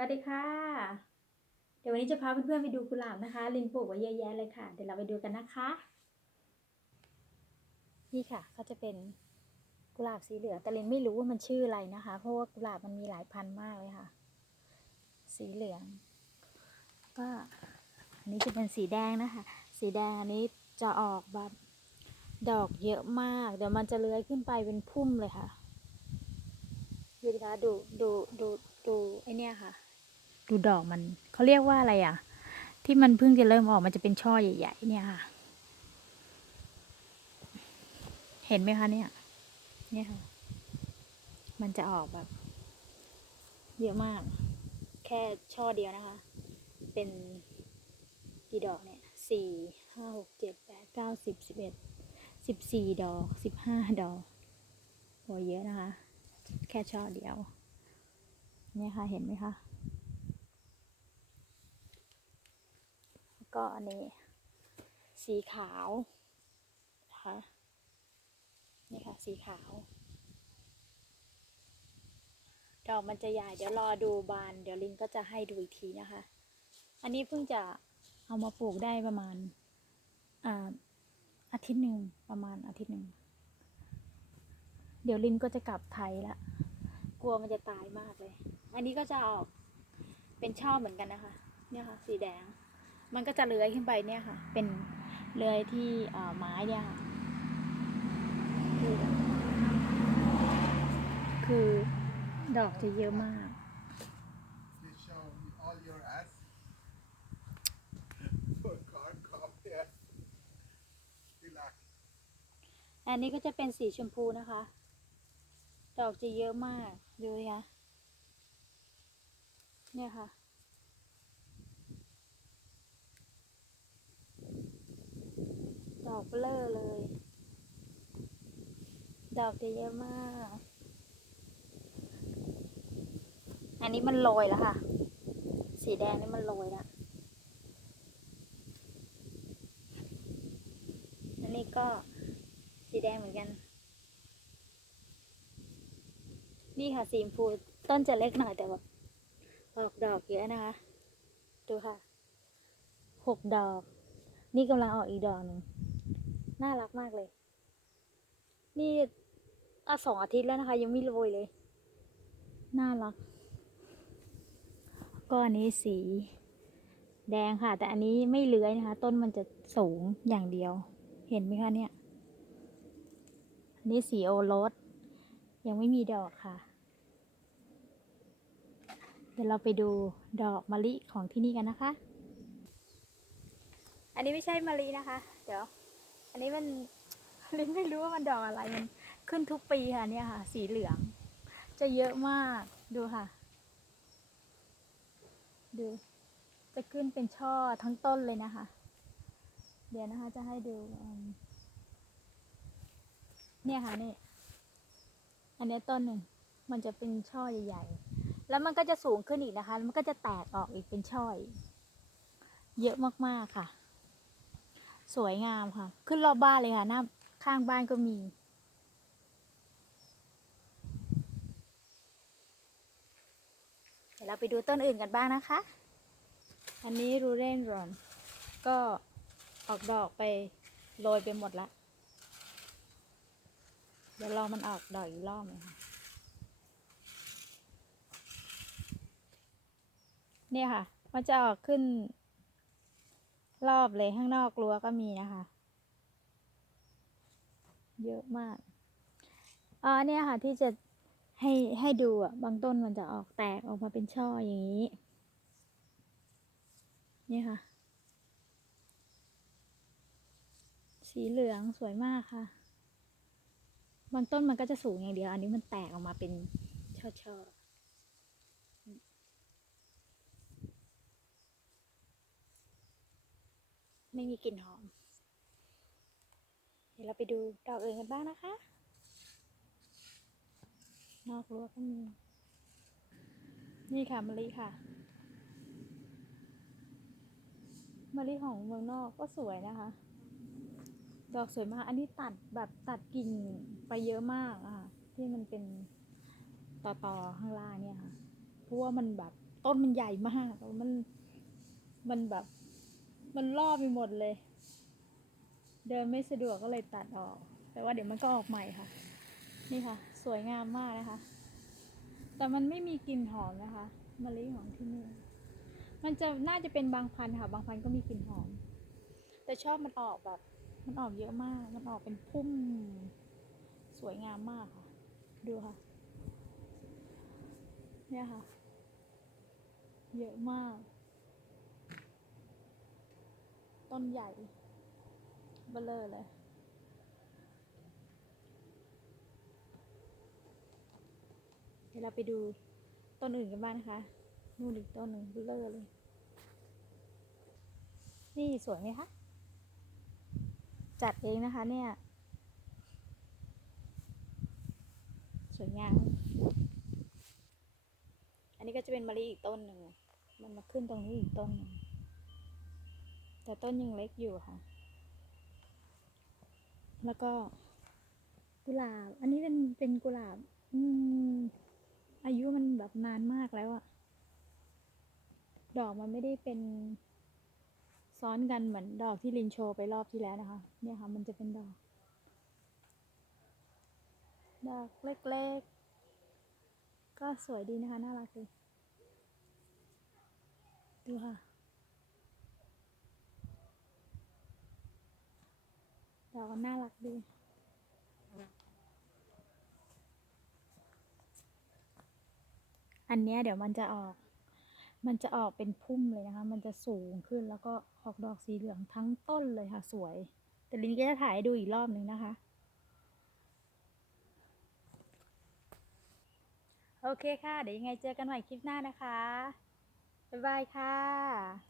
วัสดีค่ะ เดี๋ยววันนี้จะพาเพื่อนๆไปดูกุหลาบนะคะ ลินปลูกไว้เยอะแยะเลยค่ะ เดี๋ยวเราไปดูกันนะคะ นี่ค่ะก็จะเป็นกุหลาบสีเหลืองแต่ลินไม่รู้ว่ามันชื่ออะไรนะคะ เพราะว่ากุหลาบมันมีหลายพันมากเลยค่ะ สีเหลือง ก็อันนี้จะเป็นสีแดงนะคะ สีแดงอันนี้จะออกแบบดอกเยอะมาก เดี๋ยวมันจะเลื้อยขึ้นไปเป็นพุ่มเลยค่ะดูดิคะดูดูดูดูไอเนี้ยค่ะ ดูดอกมันเขาเรียกว่าอะไรอะ ที่มันเพิ่งจะเริ่มออกมันจะเป็นช่อใหญ่ ๆ เนี่ยค่ะ เห็นไหมคะเนี่ย เนี่ยค่ะ มันจะออกแบบ เยอะมาก แค่ช่อเดียวนะคะ เป็นกี่ดอกเนี่ยสี่ห้าหกเจ็ดแปดเก้าสิบสิบเอ็ดสิบสี่ดอกสิบห้าดอกโหเยอะนะคะ แค่ช่อเดียว เนี่ยค่ะ เห็นไหมคะ แล้วก็ อันนี้ สีขาวนะคะนี่ค่ะสีขาว ดอกมันจะใหญ่เดี๋ยวรอดูบาน เดี๋ยวลินก็จะให้ดูอีกทีนะคะ อันนี้เพิ่งจะเอามาปลูกได้ประมาณอ่าอาทิตย์หนึ่งประมาณอาทิตย์หนึ่งเดี๋ยวลินก็จะกลับไทยละกลัวมันจะตายมากเลย อันนี้ก็จะออกเป็นช่อเหมือนกันนะคะ เนี่ยค่ะ สีแดง มันก็จะเลื้อยขึ้นไปเนี่ยค่ะ เป็นเลื้อยที่ไม้เนี่ยค่ะคือดอกจะเยอะมาก อันนี้ก็จะเป็นสีชมพูนะคะ ดอกจะเยอะมาก ดูสิคะเนี่ยค่ะ อกเบลอเลย ดอกจะเยอะมาก อันนี้มันโรยแล้วค่ะ สีแดงนี่มันโรยแล้วอันนี้ก็สีแดงเหมือนกัน นี่ค่ะสีชมพูต้นจะเล็กหน่อยแต่แบบออกดอกเยอะนะคะ ดูค่ะหกดอก นี่กำลังออกอีกดอกหนึ่ง น่ารักมากเลย นี่อะสองอาทิตย์แล้วนะคะ ยังไม่โรยเลย น่ารัก ก็อันนี้สี แดงค่ะ แต่อันนี้ไม่เลื้อยนะคะ ต้นมันจะสูงอย่างเดียว เห็นไหมคะเนี่ย อันนี้สีโอรส ยังไม่มีดอกค่ะ เดี๋ยวเราไปดูดอกมะลิของที่นี่กันนะคะ อันนี้ไม่ใช่มะลินะคะ เดี๋ยว อันนี้มันลินไม่รู้ว่ามันดอกอะไรมันขึ้นทุกปีค่ะเนี่ยค่ะ สีเหลือง จะเยอะมากดูค่ะ ดู จะขึ้นเป็นช่อทั้งต้นเลยนะคะ เดี๋ยวนะคะจะให้ดูเนี่ยค่ะนี่อันนี้ต้นหนึ่งมันจะเป็นช่อใหญ่ๆ แล้วมันก็จะสูงขึ้นอีกนะคะ แล้วมันก็จะแตกออกอีกเป็นช่ออีกเยอะมากๆค่ะ สวยงามค่ะ ขึ้นรอบบ้านเลยค่ะหน้าข้างบ้านก็มี เดี๋ยวเราไปดูต้นอื่นกันบ้างนะคะ อันนี้รูเรนรอนก็ออกดอกไปโรยไปหมดละเดี๋ยวรอมันออกดอกอีกรอบหนึงค่ะ เนี่ยค่ะ มันจะออกขึ้น รอบเลยข้างนอกรั้วก็มีนะคะ เยอะมากอ๋อเนี่ยค่ะที่จะให้ให้ดูอะบางต้นมันจะออกแตกออกมาเป็นช่ออย่างนี้ นี่ค่ะ สีเหลืองสวยมากค่ะ บางต้นมันก็จะสูงอย่างเดียว อันนี้มันแตกออกมาเป็นช่อๆ ไม่มีกลิ่นหอม เดี๋ยวเราไปดูดอกอื่นกันบ้างนะคะ นอกรั้วก็มีนี่ค่ะมะลิค่ะมะลิของเมืองนอกก็สวยนะคะ ดอกสวยมาก อันนี้ตัดแบบตัดกิ่งไปเยอะมากอะค่ะ ที่มันเป็นต่อๆข้างล่างเนี่ยค่ะ เพราะว่ามันแบบต้นมันใหญ่มาก มัน มันแบบ มันรอไปหมดเลย เดินไม่สะดวกก็เลยตัดออก แต่ว่าเดี๋ยวมันก็ออกใหม่ค่ะ นี่ค่ะ สวยงามมากนะคะ แต่มันไม่มีกลิ่นหอมนะคะมะลิของที่นี่ มันจะน่าจะเป็นบางพันธุ์ค่ะ บางพันธุ์ก็มีกลิ่นหอม แต่ชอบมันออกแบบ มันออกเยอะมาก มันออกเป็นพุ่ม สวยงามมากค่ะ ดูค่ะ เนี่ยค่ะ เยอะมาก ต้นใหญ่เบลอเลย เดี๋ยวเราไปดูต้นอื่นกันบ้างนะคะ นู่นอีกต้นหนึ่งเบลอเลย นี่สวยไหมคะ จัดเองนะคะเนี่ย สวยงาม อันนี้ก็จะเป็นมะลิอีกต้นหนึ่ง มันมาขึ้นตรงนี้อีกต้นหนึ่ง แต่ต้นยังเล็กอยู่ค่ะ แล้วก็กุหลาบ อันนี้เป็นเป็นกุหลาบ อืม อายุมันแบบนานมากแล้วอะดอกมันไม่ได้เป็น ซ้อนกันเหมือนดอกที่ลินโชว์ไปรอบที่แล้วนะคะ เนี่ยค่ะมันจะเป็นดอก ดอกเล็กๆ ก็สวยดีนะคะ น่ารักดีดูค่ะ ดอกมันน่ารักดีอันนี้เดี๋ยวมันจะออก มันจะออกเป็นพุ่มเลยนะคะ มันจะสูงขึ้นแล้วก็ออกดอกสีเหลืองทั้งต้นเลยค่ะ สวย แต่ลินก็จะถ่ายดูอีกรอบหนึ่งนะคะ โอเคค่ะ เดี๋ยวยังไงเจอกันใหม่คลิปหน้านะคะ บ๊ายบายค่ะ